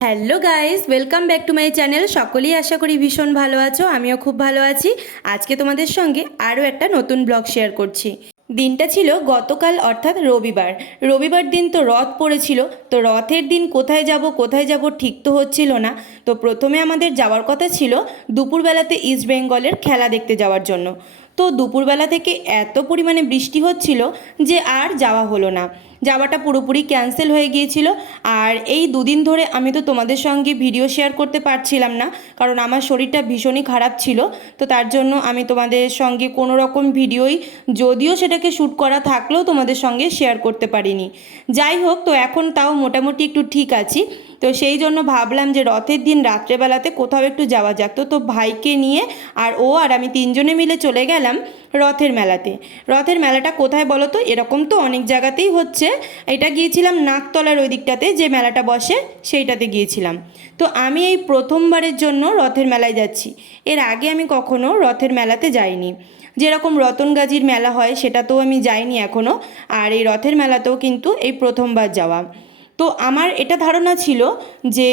Hello guys, welcome back to my channel. সকলেই আশা করি ভীষণ ভালো আছো, আমিও খুব ভালো আছি। আজকে তোমাদের সঙ্গে আরও একটা নতুন ব্লগ শেয়ার করছি। দিনটা ছিল গতকাল, অর্থাৎ রবিবার। রবিবার দিন তো রথ পড়েছিল, তো রথের দিন কোথায় যাব কোথায় যাব ঠিক তো হচ্ছিল না। তো প্রথমে আমাদের যাওয়ার কথা ছিল দুপুরবেলাতে ইস্ট বেঙ্গলের খেলা দেখতে যাওয়ার জন্য। তো দুপুরবেলা থেকে এত পরিমাণে বৃষ্টি হচ্ছিল যে আর যাওয়া হলো না। যাওয়াটা পুরোপুরি ক্যান্সেল হয়ে গিয়েছিল। আর এই দুদিন ধরে আমি তো তোমাদের সঙ্গে ভিডিও শেয়ার করতে পারছিলাম না, কারণ আমার শরীরটা ভীষণই খারাপ ছিল। তো তার জন্য আমি তোমাদের সঙ্গে কোনো রকম ভিডিওই যদিও সেটাকে শ্যুট করা থাকলেও তোমাদের সঙ্গে শেয়ার করতে পারিনি। যাই হোক, তো এখন তাও মোটামুটি একটু ঠিক আছি। তো সেই জন্য ভাবলাম যে রথের দিন রাত্রেবেলাতে কোথাও একটু যাওয়া যাক। তো তো ভাইকে নিয়ে আর ও আর আমি তিনজনে মিলে চলে গেলাম রথের মেলাতে। রথের মেলাটা কোথায় বলো তো? এরকম তো অনেক জায়গাতেই হচ্ছে। এটা গিয়েছিলাম নাকতলার ওই দিকটাতে যে মেলাটা বসে সেইটাতে গিয়েছিলাম। তো আমি এই প্রথমবারের জন্য রথের মেলায় যাচ্ছি। এর আগে আমি কখনো রথের মেলাতে যাইনি। যেরকম রতনগাজির মেলা হয় সেটাতেও আমি যাইনি এখনও আর এই রথের মেলাতেও কিন্তু এই প্রথমবার যাওয়া। তো আমার এটা ধারণা ছিল যে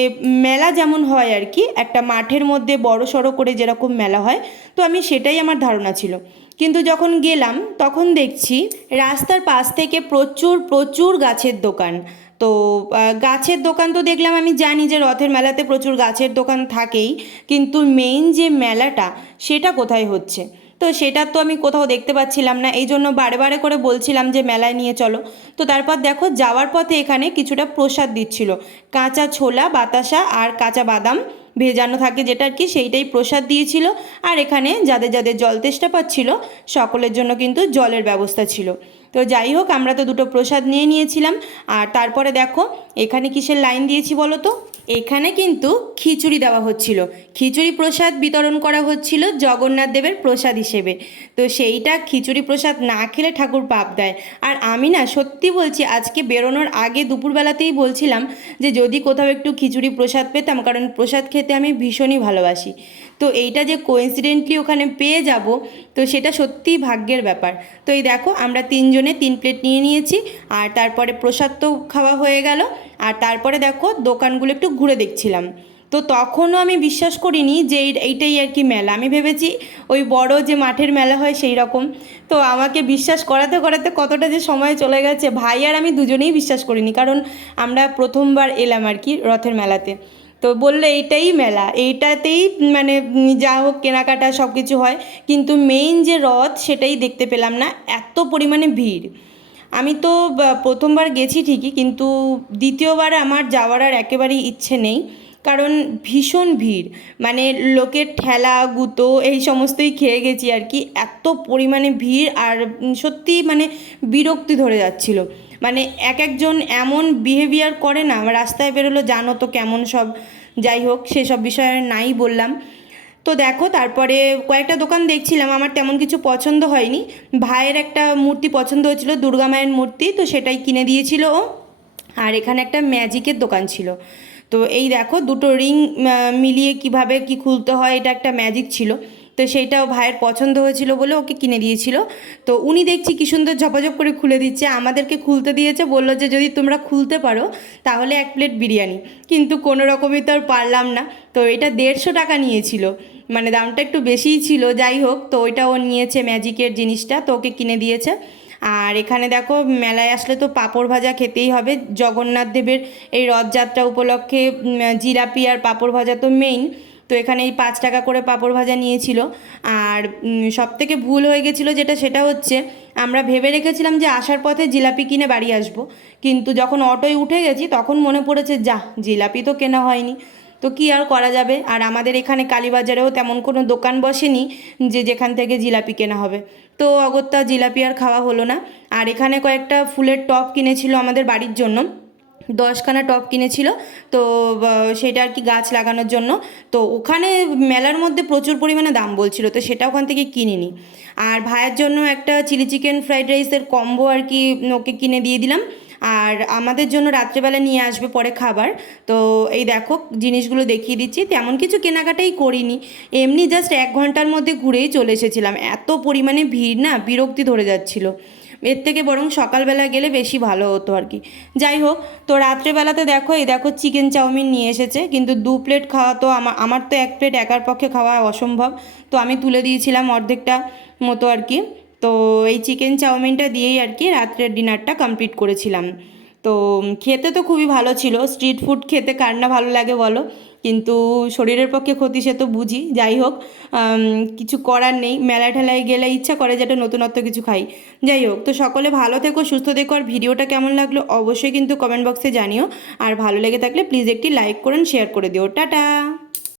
মেলা যেমন হয় আর কি, একটা মাঠের মধ্যে বড় সড়ো করে যেরকম মেলা হয়, তো আমি সেটাই আমার ধারণা ছিল। কিন্তু যখন গেলাম, তখন দেখছি রাস্তার পাশ থেকে প্রচুর প্রচুর গাছের দোকান। তো গাছের দোকান তো দেখলাম আমি জানি যে রথের মেলাতে প্রচুর গাছের দোকান থাকেই, কিন্তু মেইন যে মেলাটা, সেটা কোথায় হচ্ছে? তো সেটা তো আমি কোথাও দেখতে পাচ্ছিলাম না। এই জন্য বারে বারে করে বলছিলাম যে মেলায় নিয়ে চলো। তো তারপর দেখো যাওয়ার পথে এখানে কিছুটা প্রসাদ দিচ্ছিল। কাঁচা ছোলা, বাতাসা আর কাঁচা বাদাম ভেজানো থাকে যেটা আর কি সেইটাই প্রসাদ দিয়েছিল। আর এখানে যাদের যাদের জল তেষ্টা পাচ্ছিল, সকলের জন্য কিন্তু জলের ব্যবস্থা ছিল। তো যাই হোক, আমরা তো দুটো প্রসাদ নিয়ে নিয়েছিলাম। আর তারপরে দেখো, এখানে কিসের লাইন দিয়েছি বলো তো? এখানে কিন্তু খিচুড়ি দেওয়া হচ্ছিল। খিচুড়ি প্রসাদ বিতরণ করা হচ্ছিল জগন্নাথ দেবের প্রসাদ হিসেবে। তো সেইটা খিচুড়ি প্রসাদ না খেলে ঠাকুর পাপ দেয়। আর আমি না সত্যি বলছি, আজকে বেরোনোর আগে দুপুরবেলাতেই বলছিলাম যে যদি কোথাও একটু খিচুড়ি প্রসাদ পেতাম, কারণ প্রসাদ খেতে আমি ভীষণই ভালোবাসি। তো এইটা যে কোইন্সিডেন্টলি ওখানে পেয়ে যাব, তো সেটা সত্যিই ভাগ্যের ব্যাপার। তো এই দেখো, আমরা তিনজনে তিন প্লেট নিয়ে নিয়েছি, আর তারপরে প্রসাদ তো খাওয়া হয়ে গেল, আর তারপরে দেখো দোকানগুলো একটু ঘুরে দেখছিলাম। তো তখনও আমি বিশ্বাস করিনি যে এই- এইটাই আর কি মেলা। আমি ভেবেছি ওই বড় যে মাঠের মেলা হয় সেই রকম। তো আমাকে বিশ্বাস করাতে করাতে কতটা যে সময় চলে গেছে, ভাই আর আমি দুজনেই বিশ্বাস করিনি। কারণ আমরা প্রথমবার এলাম আর কি রথের মেলাতে। তো বলল এইটাই মেলা, এইটাতেই মানে যা হোক কেনাকাটা সব কিছু হয়, কিন্তু মেইন যে রথ সেটাই দেখতে পেলাম না, এত পরিমাণে ভিড়। আমি তো প্রথমবার গেছি ঠিকই, কিন্তু দ্বিতীয়বার আমার যাওয়ার আর একেবারেই ইচ্ছে নেই। কারণ ভীষণ ভিড়। মানে লোকের ঠেলা, গুঁতো এই সমস্তই খেয়ে গেছি আর কি। এত পরিমাণে ভিড় আর সত্যি মানে বিরক্তি ধরে যাচ্ছিল। মানে এক একজন এমন বিহেভিয়ার করে না, রাস্তায় বেরোলো, জানো তো কেমন সব। যাই হোক, সেসব বিষয়ে নাই বললাম। তো দেখো, তারপরে কয়েকটা দোকান দেখছিলাম, আমার তেমন কিছু পছন্দ হয়নি। ভাইয়ের একটা মূর্তি পছন্দ হয়েছিল, দুর্গা মায়ের মূর্তি, তো সেটাই কিনে দিয়েছিল ও। আর এখানে একটা ম্যাজিকের দোকান ছিল। তো এই দেখো দুটো রিং মিলিয়ে কীভাবে কি খুলতে হয়, এটা একটা ম্যাজিক ছিল। তো সেইটাও ভাইয়ের পছন্দ হয়েছিল বলে ওকে কিনে দিয়েছিল। তো উনি দেখছি কি সুন্দর ঝপাঝপ করে খুলে দিচ্ছে, আমাদেরকে খুলতে দিয়েছে, বলল যে যদি তোমরা খুলতে পারো তাহলে এক প্লেট বিরিয়ানি। কিন্তু কোনো রকমই তো আর পারলাম না। তো এটা দেড়শো টাকা নিয়েছিল। মানে দামটা একটু বেশিই ছিল, যাই হোক, তো ওইটা ও নিয়েছে ম্যাজিকের জিনিসটা, তো ওকে কিনে দিয়েছে। আর এখানে দেখো মেলায় আসলে তো পাঁপড় ভাজা খেতেই হবে। জগন্নাথ দেবের এই রথযাত্রা উপলক্ষে জিলাপি আর পাঁপড় ভাজা তো মেইন তো এখানে এই পাঁচ টাকা করে পাঁপড় ভাজা নিয়েছিল। আর সব থেকে ভুল হয়ে গেছিল যেটা, সেটা হচ্ছে আমরা ভেবে রেখেছিলাম যে আসার পথে জিলাপি কিনে বাড়ি আসব। কিন্তু যখন অটোয় উঠে গেছি, তখন মনে পড়েছে যা জিলাপি তো কেনা হয়নি। তো কি আর করা যাবে? আর আমাদের এখানে কালীবাজারেও তেমন কোনো দোকান বসেনি যে যেখান থেকে জিলাপি কেনা হবে। তো অগত্যা জিলাপি আর খাওয়া হলো না। আর এখানে কয়েকটা ফুলের টপ কিনেছিল আমাদের বাড়ির জন্য। দশখানা টপ কিনেছিল। তো সেটা আর কি গাছ লাগানোর জন্য। তো ওখানে মেলার মধ্যে প্রচুর পরিমাণে দাম বলছিল। তো সেটা ওখান থেকে কিনিনি। আর ভাইয়ের জন্য একটা চিলি চিকেন ফ্রাইড রাইসের কম্বো আর কি ওকে কিনে দিয়ে দিলাম। আর আমাদের জন্য রাত্রেবেলা নিয়ে আসবে পরে খাবার। তো এই দেখো, জিনিসগুলো দেখিয়ে দিচ্ছি। তেমন কিছু কেনাকাটাই করিনি। এমনি জাস্ট এক ঘণ্টার মধ্যে ঘুরেই চলে এসেছিলাম। এত পরিমাণে ভিড় না, বিরক্তি ধরে যাচ্ছিল। এর থেকে বরং সকালবেলা গেলে বেশি ভালো হতো আর কি। যাই হোক, তো রাত্রেবেলাতে দেখো, এই দেখো চিকেন চাউমিন নিয়ে এসেছে। কিন্তু দু প্লেট খাওয়া তো আমার আমার তো এক প্লেট একার পক্ষে খাওয়া অসম্ভব। তো আমি তুলে দিয়েছিলাম অর্ধেকটা মতো আর কি। তো এই চিকেন চাউমিনটা দিয়েই আর কি রাত্রের ডিনারটা কমপ্লিট করেছিলাম। তো খেতে তো খুবই ভালো ছিল স্ট্রিট ফুড খেতে কার না ভালো লাগে বলো, কিন্তু শরীরের পক্ষে ক্ষতি সে তো বুঝি, যাই হোক কিছু করার নেই মেলা ঠেলায় গেলে ইচ্ছা করে যেটা নতুনত্ব কিছু খাই। যাই হোক, তো সকলে ভালো থেকো, সুস্থ থেকো, আর ভিডিওটা কেমন লাগল অবশ্যই কিন্তু কমেন্ট বক্সে জানিও, আর ভালো লেগে থাকলে প্লিজ একটি লাইক করুন শেয়ার করে দিও, টাটা!